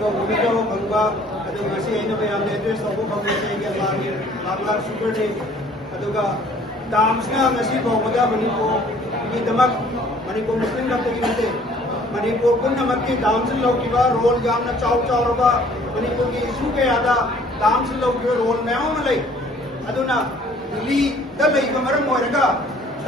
को वीडियो खंबा अदुग ngasi aina bayam ne address abu khangse se ge lar super de aduga dams na ngasi bo boda manipur ki damak manipur muslim ka tegi nate manipur kun namak ki dams lo ki ba role jam na chau ba manipur ki issue ke ada dams lo ki role me on lai aduna li da lai ba maram hoiraga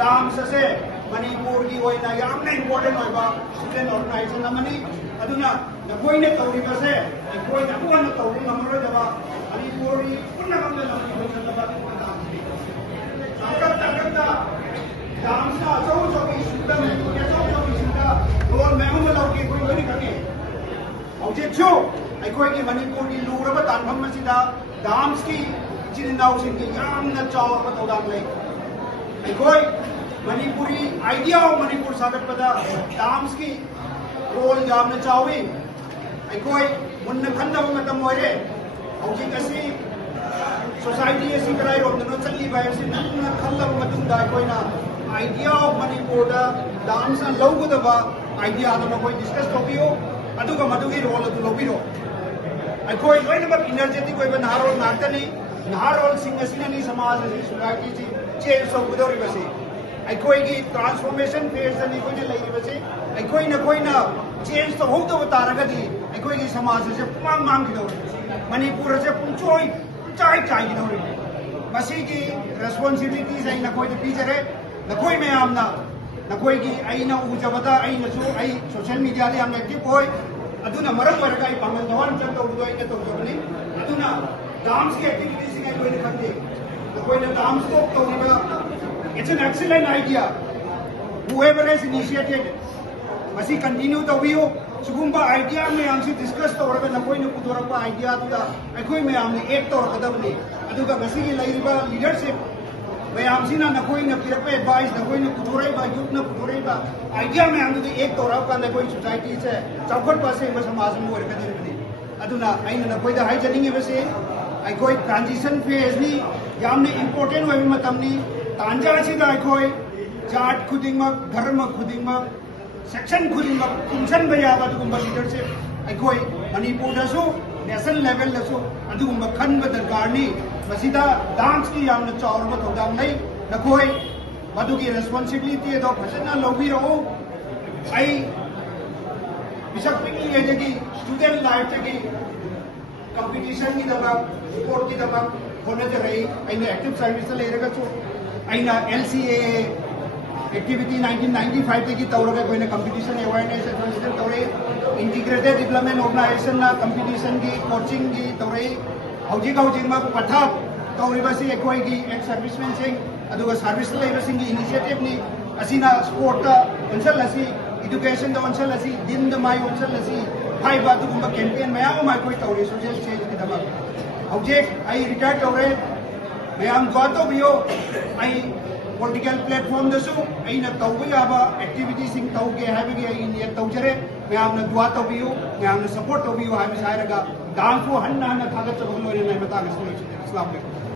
dams se manipur ki oina yamna important hoiba student organization amani aduna nakoine tawri ba se nakoine abuana tawri ngamro jaba manipur ki punna kamda namni hoisan ba angkat dams na so issue da manipur ke so issue da role me on lo ki koi ni kane object cho aikoi ki manipur ki luraba tanpham masida dams ki chinnaw sing ki yamna chawar ba tawdam lai aikoi Manipuri idea of Manipur sagat pada dams ki role jamna chawi aikoi munna khanda matam moire auji kasi society asi karai rom no challi bai si munna khalla matum da koi na idea of Manipur da dams na logo da ba idea da koi discuss topiyo aduga madugi role adu lobiro aikoi loina ba energetic koi ba nahar role nartani nahar role sing asina ni samaj ni society ji change so budori basi aikoi ki transformation phase ani koi ne lai base aikoi na change to ho to taraga di aikoi ki samaj se pumang mang ki do manipur se pumchoi chai ki do masi ki responsibilities ai na koi de pijare na koi me amna na koi ki ai na ujabada ai na so ai social media le am active koi aduna maram waraga ai paman dawan jan to do ai na to jobni aduna dance ki activities ki koi ne khande na koi na dance ko to ba. It's an excellent idea. Whoever has initiated, must continue the view. Sugumba idea me amsi discuss to orga na koi na kudura pa idea tuda. Aikoi me amni ek to orga dabni. Aduga masi ki laiba leadership. Me amsi na koi na pirpe advice na koi na kudura ba youth na kudura ba. Idea me amni to ek to orga pa na koi society se chawkhat pa se ba samaj mu orga dabni. Aduna aina na koi da hai janinge base. Aikoi transition phase ni yamni important hoy matam ni. तांजा सिदा कोई जाट खुदिंगमक धर्म खुदिंगमक section खुदिंगमक कुंसन बयाबा दुगुम्बा leadership कोई मणिपुर दसु national level दसु अदुगुम्बा खनब दरकारनी मसिदा dance की यामना चावरबा थोदाम नै नखोई मदुगी responsibility दो फसना lobby रहो आई बिशक पिकली एजेगी स्टूडेंट लाइफ की कंपटीशन की दबा स्पोर्ट की दबा होने दे रही आई एक्टिव सर्विस ले रगा चो aina LCA activity 1995 की तौरगे कोई ने competition awareness education तौरे integrated development organization ना competition की coaching की तौरे हौजिक मा पथा तौरे बसी कोई की ex servicemen सिंग अदुगा service लेबर सिंग की initiative नि असीना sport ता अंचल असी education ता अंचल असी दिन द माई अंचल असी फाइव बात गुम्बा campaign में आओ माई कोई तौरे social change की दबा हौजिक आई retire तौरे मैं हम द्वातो बियो आई पॉलिटिकल प्लेटफॉर्म दसु आई न तौबे याबा एक्टिविटी सिंग तौगे हाबिगे आई ने तौजरे मैं हम न द्वातो बियो मैं हम न सपोर्ट तो बियो हाबि सायरगा डांस को हन्ना न थागत तो लोरे नै मता अस्सलाम वालेकुम